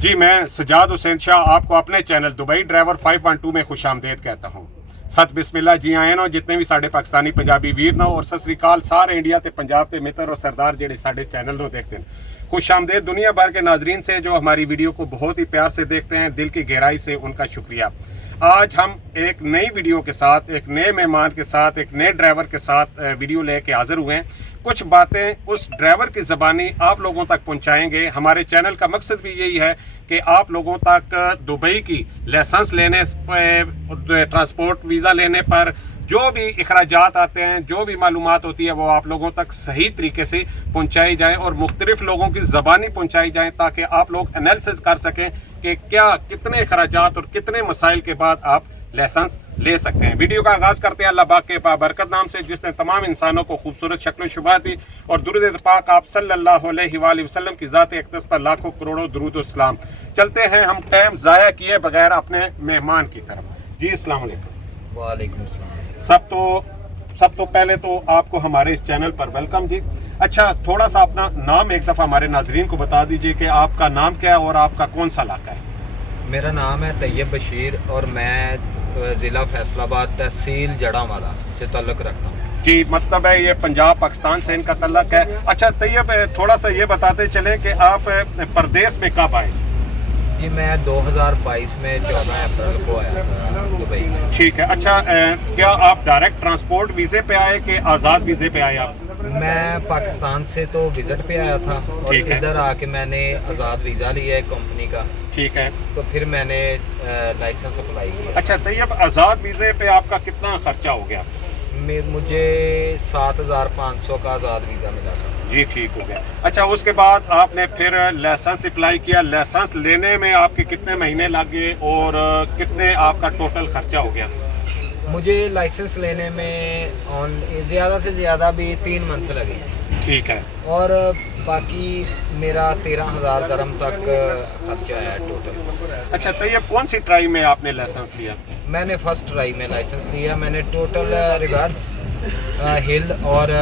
जी, मैं सजाद हुसैन शाह आपको अपने चैनल दुबई ड्राइवर 512 में खुश आमदेद कहता हूँ। सत बिस्मिल्ला जी आए नो जितने भी साढ़े पाकिस्तानी पंजाबी वीर नो और सत श्री अकाल सारे इंडिया ते पंजाब ते मित्र और सरदार जेडे साढ़े चैनल नो देखते हैं। खुश आमदेद दुनिया भर के नाजरीन से जो हमारी वीडियो को बहुत ही प्यार से देखते हैं, दिल की गहराई से उनका शुक्रिया। आज हम एक नई वीडियो के साथ, एक नए मेहमान के साथ, एक नए ड्राइवर के साथ वीडियो लेके हाजिर हुए हैं। कुछ बातें उस ड्राइवर की ज़बानी आप लोगों तक पहुंचाएंगे। हमारे चैनल का मकसद भी यही है कि आप लोगों तक दुबई की लाइसेंस लेने, ट्रांसपोर्ट वीज़ा लेने पर जो भी अखराजात आते हैं, जो भी मालूमात होती है, वो आप लोगों तक सही तरीके से पहुंचाई जाए और मुख्तलिफ लोगों की ज़बानी पहुंचाई जाए, ताकि आप लोग एनालिसिस कर सकें कि क्या कितने अखराजात और कितने मसाइल के बाद आप लाइसेंस ले सकते हैं। वीडियो का आगाज़ करते हैं अल्लाह पाक के बाबरकत नाम से, जिसने तमाम इंसानों को खूबसूरत शक्ल शुबा दी, और दुरूद पाक आप सल्लल्लाहु अलैहि वसल्लम की ज़ात अक़दस पर लाखों करोड़ों दुरूद व सलाम। चलते हैं हम टाइम ज़ाया किए बगैर अपने मेहमान की तरफ। जी अस्सलाम वालेकुम। वालेकुम सलाम। सब तो पहले तो आपको हमारे इस चैनल पर वेलकम जी। अच्छा, थोड़ा सा अपना नाम एक दफ़ा हमारे नाजरीन को बता दीजिए कि आपका नाम क्या है और आपका कौन सा इलाका है। मेरा नाम है तैयब बशीर और मैं ज़िला फैसलाबाद तहसील जड़ावाला से ताल्लुक़ रखता हूँ। जी, मतलब है ये पंजाब पाकिस्तान से इनका तल्लक है। अच्छा तैयब, थोड़ा सा ये बताते चले कि आप परदेश में कब आए। जी, मैं 2022 में 14 अप्रैल को आया था दुबई में। ठीक है। अच्छा, क्या आप डायरेक्ट ट्रांसपोर्ट वीज़े पे आए कि आज़ाद वीज़े पे आए आप। मैं पाकिस्तान से तो विज़िट पे आया था और ठीक है। इधर आके मैंने आज़ाद वीज़ा लिया है कंपनी का, ठीक है। तो फिर मैंने लाइसेंस अप्लाई किया। अच्छा तैयब, आज़ाद वीज़े पे आपका कितना खर्चा हो गया। मुझे 7,500 का आज़ाद वीज़ा मिला था। जी, ठीक हो गया। अच्छा, उसके बाद आपने फिर लाइसेंस अप्लाई किया। लाइसेंस लेने में आपके कितने महीने लगे और कितने आपका टोटल खर्चा हो गया। मुझे लाइसेंस लेने में ज़्यादा से ज़्यादा भी 3 मंथ लगे, ठीक है। और बाकी मेरा 13,000 दरम तक खर्चा आया टोटल। अच्छा तैयब, कौन सी ट्राई में आपने लाइसेंस लिया। मैंने फर्स्ट ट्राई में लाइसेंस लिया। मैंने टोटल रिवर्स, हिल और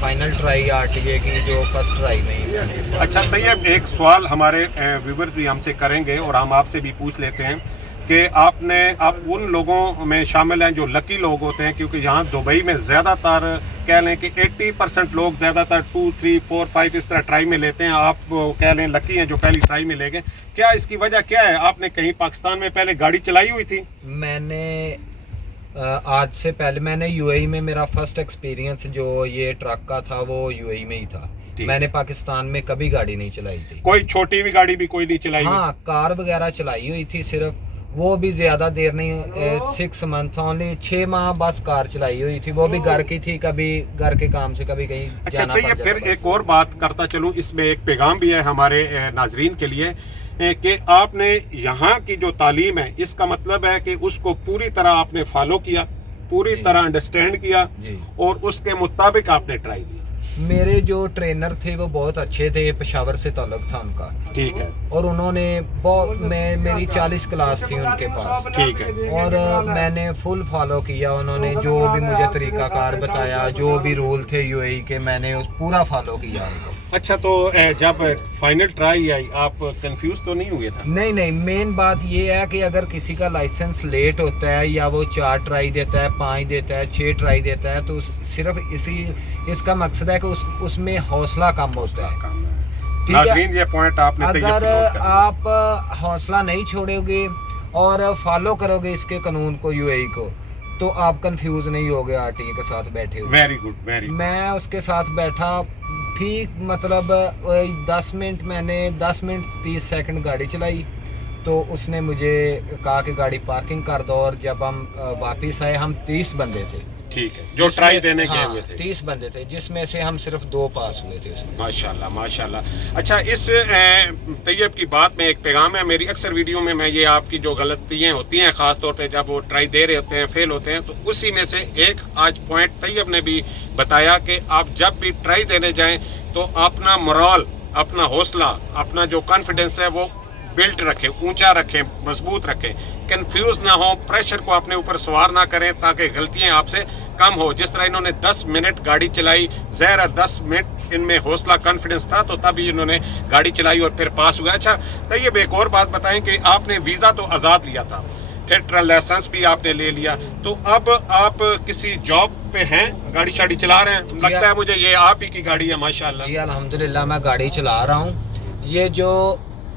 फाइनल ट्राई आरटीए की जो फर्स्ट ट्राई में ही मैंने। अच्छा तैयब, एक सवाल हमारे व्यूअर्स भी हमसे करेंगे और हम आपसे भी पूछ लेते हैं कि आप उन लोगों में शामिल हैं जो लकी लोग होते हैं, क्योंकि यहाँ दुबई में ज़्यादातर कह लें कि 80% लोग ज़्यादातर 2, 3, 4, 5 इस तरह ट्राई में लेते हैं। आप कह लें लकी हैं जो पहली ट्राई में ले गए। क्या इसकी वजह क्या है। आपने कहीं पाकिस्तान में पहले गाड़ी चलाई हुई थी। मैंने आज से पहले मैंने यूएई में, मेरा फर्स्ट एक्सपीरियंस जो ये ट्रक का था वो यूएई में ही था। मैंने पाकिस्तान में कभी गाड़ी नहीं चलाई थी। कोई छोटी भी गाड़ी भी कोई नहीं चलाई। हाँ, कार वगैरह चलाई हुई थी, सिर्फ वो भी ज़्यादा देर नहीं, 6 मंथ ओनली, 6 माह बस कार चलाई हुई थी। वो भी घर की थी, कभी घर के काम से कभी कहीं अच्छा जाना तो पड़ ये जाता फिर बस। एक और बात करता चलूँ, इसमें एक पैगाम भी है हमारे नाजरीन के लिए कि आपने यहाँ की जो तालीम है, इसका मतलब है कि उसको पूरी तरह आपने फॉलो किया, पूरी तरह अंडरस्टैंड किया और उसके मुताबिक आपने ट्राई दी। मेरे जो ट्रेनर थे वो बहुत अच्छे थे, पेशावर से ताल्लुक था उनका। ठीक है। और उन्होंने मेरी 40 क्लास थी उनके पास। ठीक है। और मैंने फुल फॉलो किया। उन्होंने जो भी मुझे तरीकाकार बताया, जो भी रूल थे यूएई के, मैंने उस पूरा फॉलो किया उनको। अच्छा, तो जब फाइनल ट्राई आई आप कंफ्यूज तो नहीं हुए था। नहीं, मेन बात ये है कि अगर किसी का लाइसेंस लेट होता है या वो 4 ट्राई देता है, 5 देता है, 6 ट्राई देता है, तो सिर्फ इसका मकसद है कि उसमें हौसला कम होता है। ठीक है। ये पॉइंट आपने अगर आप हौसला नहीं छोड़ोगे और फॉलो करोगे इसके कानून को, यूएई को, तो आप कंफ्यूज नहीं होगे आरटीए के साथ बैठे हो। Very good, very good. मैं उसके साथ बैठा, ठीक मतलब 10 मिनट, मैंने 10 मिनट 30 सेकंड गाड़ी चलाई, तो उसने मुझे कहा कि गाड़ी पार्किंग कर दो। और जब हम वापस आए, हम 30 बंदे थे। ठीक है, जो ट्राई देने गए हुए थे। 30 बंदे थे, जिसमें से हम सिर्फ 2 पास हुए थे उसमें। माशाल्लाह, माशाल्लाह। अच्छा, इस तैयब की बात में एक पैगाम है। मेरी अक्सर वीडियो में मैं ये आपकी जो गलतियाँ होती हैं, ख़ास तौर पे जब वो ट्राई दे रहे होते हैं, फेल होते हैं, तो उसी में से एक आज पॉइंट तैयब ने भी बताया कि आप जब भी ट्राई देने जाएं तो अपना मोरल, अपना हौसला, अपना जो कॉन्फिडेंस है वो बिल्ट रखें, ऊंचा रखें, मजबूत रखें, कंफ्यूज ना हो, प्रेशर को अपने ऊपर सवार ना करें ताकि गलतियां आपसे कम हो। जिस तरह इन्होंने 10 मिनट गाड़ी चलाई, ज़ाहिर है 10 मिनट इनमें हौसला कॉन्फिडेंस था तो तभी इन्होंने गाड़ी चलाई और फिर पास हुआ। अच्छा तैयब एक और बात बताएं कि आपने वीज़ा तो आज़ाद लिया था, फिर लाइसेंस भी आपने ले लिया, तो अब आप किसी जॉब पे हैं, गाड़ी शाड़ी चला रहे हैं? लगता है मुझे ये आप ही की गाड़ी है माशाल्लाह। जी अल्हम्दुलिल्लाह मैं गाड़ी चला रहा हूँ। ये जो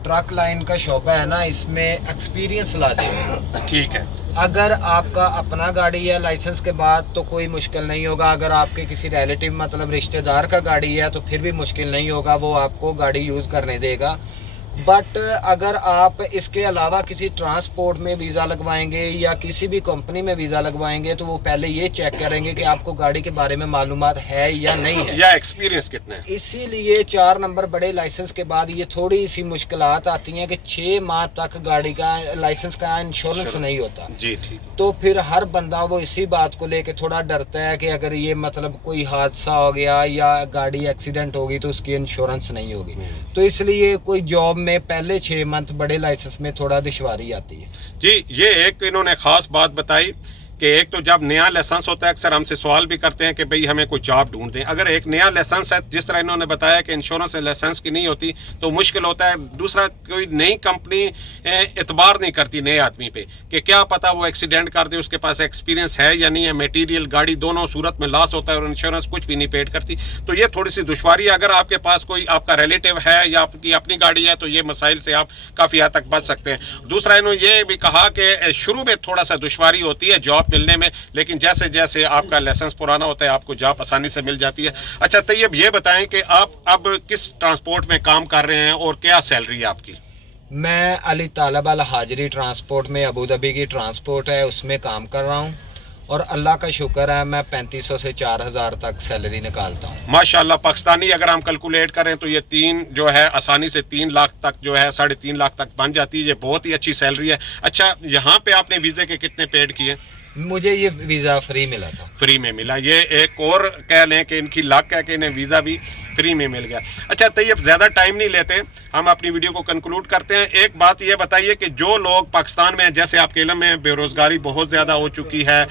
ट्रक लाइन का शोबा है ना, इसमें एक्सपीरियंस लाजिम है। ठीक है। अगर आपका अपना गाड़ी है लाइसेंस के बाद तो कोई मुश्किल नहीं होगा, अगर आपके किसी रिलेटिव मतलब रिश्तेदार का गाड़ी है तो फिर भी मुश्किल नहीं होगा, वो आपको गाड़ी यूज़ करने देगा। बट अगर आप इसके अलावा किसी ट्रांसपोर्ट में वीज़ा लगवाएंगे या किसी भी कंपनी में वीज़ा लगवाएंगे तो वो पहले ये चेक करेंगे कि आपको गाड़ी के बारे में मालूमात है या नहीं है, या एक्सपीरियंस कितना है। इसीलिए 4 नंबर बड़े लाइसेंस के बाद ये थोड़ी सी मुश्किलात आती हैं कि 6 माह तक गाड़ी का लाइसेंस का इंश्योरेंस नहीं होता। जी ठीक। तो फिर हर बंदा वो इसी बात को लेके थोड़ा डरता है कि अगर ये मतलब कोई हादसा हो गया या गाड़ी एक्सीडेंट होगी तो उसकी इंश्योरेंस नहीं होगी, तो इसलिए कोई जॉब में पहले 6 मंथ बड़े लाइसेंस में थोड़ा दुश्वारी आती है। जी ये एक इन्होंने खास बात बताई कि एक तो जब नया लाइसेंस होता है अक्सर हमसे सवाल भी करते हैं कि भाई हमें कोई जॉब ढूंढ दें। अगर एक नया लाइसेंस है, जिस तरह इन्होंने बताया कि इंश्योरेंस लाइसेंस की नहीं होती तो मुश्किल होता है। दूसरा कोई नई कंपनी एतबार नहीं करती नए आदमी पे कि क्या पता वो एक्सीडेंट कर दे, उसके पास एक्सपीरियंस है या नहीं है, मटेरियल गाड़ी दोनों सूरत में लॉस होता है और इंश्योरेंस कुछ भी नहीं पेड करती। तो ये थोड़ी सी दुश्वारी है। अगर आपके पास कोई आपका रिलेटिव है या आपकी अपनी गाड़ी है तो ये मसाइल से आप काफ़ी हद तक बच सकते हैं। दूसरा इन्होंने ये भी कहा कि शुरू में थोड़ा सा दुश्वारी होती है जॉब मिलने में, लेकिन जैसे जैसे आपका लाइसेंस पुराना होता है आपको जॉब आसानी से मिल जाती है। अच्छा तैयब ये बताएं कि आप अब किस ट्रांसपोर्ट में काम कर रहे हैं और क्या सैलरी है आपकी? मैं अली तालब अल हाजरी ट्रांसपोर्ट में, अबू धाबी की ट्रांसपोर्ट है उसमें काम कर रहा हूँ और अल्लाह का शुक्र है मैं 3500 से 4000 तक सैलरी निकालता हूँ माशाल्लाह। पाकिस्तानी अगर हम कैलकुलेट करें तो ये 3 जो है आसानी से 3 लाख तक जो है 3.5 लाख तक बन जाती है। ये बहुत ही अच्छी सैलरी है। अच्छा यहाँ पे आपने वीज़े के कितने पेड किए? मुझे ये वीज़ा फ्री मिला था। फ्री में मिला। ये एक और कह लें कि इनकी लक है कि इन्हें वीज़ा भी फ्री में मिल गया। अच्छा तैयब ज़्यादा टाइम नहीं लेते, हम अपनी वीडियो को कंक्लूड करते हैं। एक बात ये बताइए कि जो लोग पाकिस्तान में, जैसे आपके इल्म में बेरोज़गारी बहुत ज़्यादा हो चुकी है,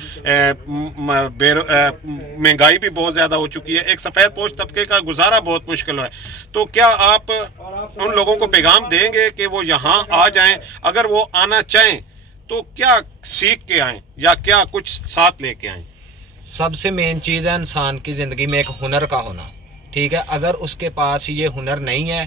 महंगाई भी बहुत ज़्यादा हो चुकी है, एक सफ़ेद पोश तबके का गुजारा बहुत मुश्किल है, तो क्या आप उन लोगों को पैगाम देंगे कि वो यहाँ आ जाएं? अगर वो आना चाहें तो क्या सीख के आएँ या क्या कुछ साथ लेके आएँ? सबसे मेन चीज़ है इंसान की ज़िंदगी में एक हुनर का होना। ठीक है, अगर उसके पास ये हुनर नहीं है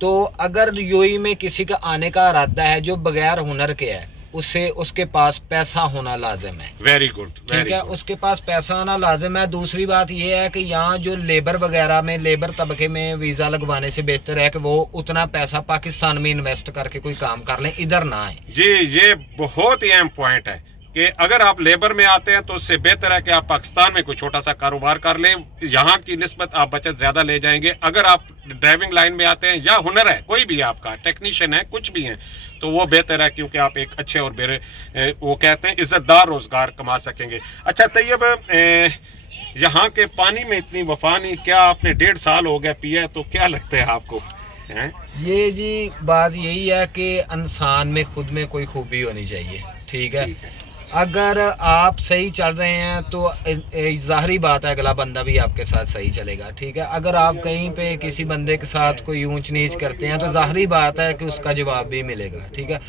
तो अगर यूएई में किसी का आने का इरादा है जो बगैर हुनर के है, उसके पास पैसा होना लाजिम है। Very good. ठीक है, उसके पास पैसा होना लाजिम है। दूसरी बात ये है कि यहाँ जो लेबर वगैरह में, लेबर तबके में वीज़ा लगवाने से बेहतर है कि वो उतना पैसा पाकिस्तान में इन्वेस्ट करके कोई काम कर लें, इधर ना आए। जी ये बहुत ही अहम पॉइंट है कि अगर आप लेबर में आते हैं तो उससे बेहतर है कि आप पाकिस्तान में कोई छोटा सा कारोबार कर लें, यहाँ की निस्बत आप बचत ज़्यादा ले जाएंगे। अगर आप ड्राइविंग लाइन में आते हैं या हुनर है, कोई भी आपका टेक्नीशियन है, कुछ भी है, तो वो बेहतर है क्योंकि आप एक अच्छे और वो कहते हैं इज़्ज़तदार रोज़गार कमा सकेंगे। अच्छा तैयब यहाँ के पानी में इतनी वफा नहीं, क्या आपने 1.5 साल हो गया पिया, तो क्या लगता है आपको? ये जी बात यही है कि इंसान में खुद में कोई खूबी होनी चाहिए। ठीक है, अगर आप सही चल रहे हैं तो ज़ाहरी बात है अगला बंदा भी आपके साथ सही चलेगा। ठीक है, अगर आप कहीं पे किसी बंदे के साथ कोई ऊंच नीच करते हैं तो ज़ाहरी बात है कि उसका जवाब भी मिलेगा। ठीक है,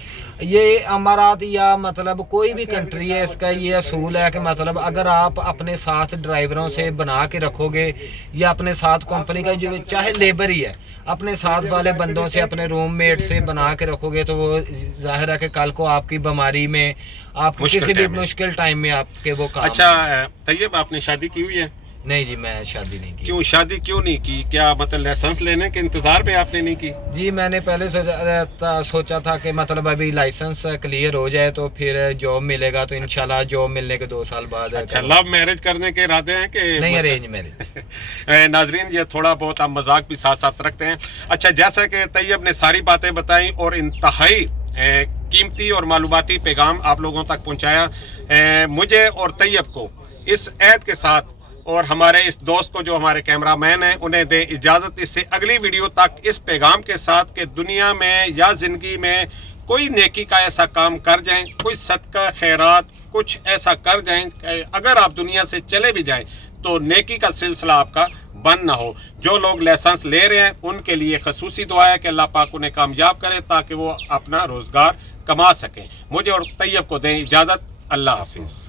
ये अमारात या मतलब कोई भी कंट्री है, इसका ये असूल है कि मतलब अगर आप अपने साथ ड्राइवरों से बना के रखोगे या अपने साथ कंपनी का जो चाहे लेबर ही है, अपने साथ वाले बंदों से, अपने रूममेट से बना के रखोगे तो वो जाहिर है कि कल को आपकी बीमारी में, आपकी किसी भी मुश्किल टाइम में आपके वो काम। अच्छा तैयब आपने शादी की हुई है? नहीं जी, मैं शादी नहीं की। क्यों शादी क्यों नहीं की? क्या मतलब लाइसेंस लेने के इंतजार में आपने नहीं की? जी मैंने पहले सोचा था कि मतलब अभी लाइसेंस क्लियर हो जाए तो फिर जॉब मिलेगा, तो इंशाल्लाह जॉब मिलने के 2 साल बाद। अच्छा लव मैरिज करने के इरादे हैं कि नहीं? Arrange marriage. नाजरीन ये थोड़ा बहुत हम मजाक भी साथ साथ रखते हैं। अच्छा जैसा कि तैयब ने सारी बातें बताई और इंतहाई कीमती और मालूमाती पैगाम आप लोगों तक पहुंचाया, मुझे और तैयब को इस ऐद के साथ और हमारे इस दोस्त को जो हमारे कैमरामैन हैं उन्हें दें इजाज़त। इससे अगली वीडियो तक इस पैगाम के साथ कि दुनिया में या ज़िंदगी में कोई नेकी का ऐसा काम कर जाएं, कोई सदका खैरात कुछ ऐसा कर जाएं, अगर आप दुनिया से चले भी जाएं तो नेकी का सिलसिला आपका بند نہ ہو. جو لوگ لائسنس لے رہے ہیں ان کے لیے خصوصی دعا ہے کہ اللہ پاک انہیں کامیاب کرے تاکہ وہ اپنا روزگار کما سکیں. مجھے اور طیب کو دیں اجازت. اللہ حافظ.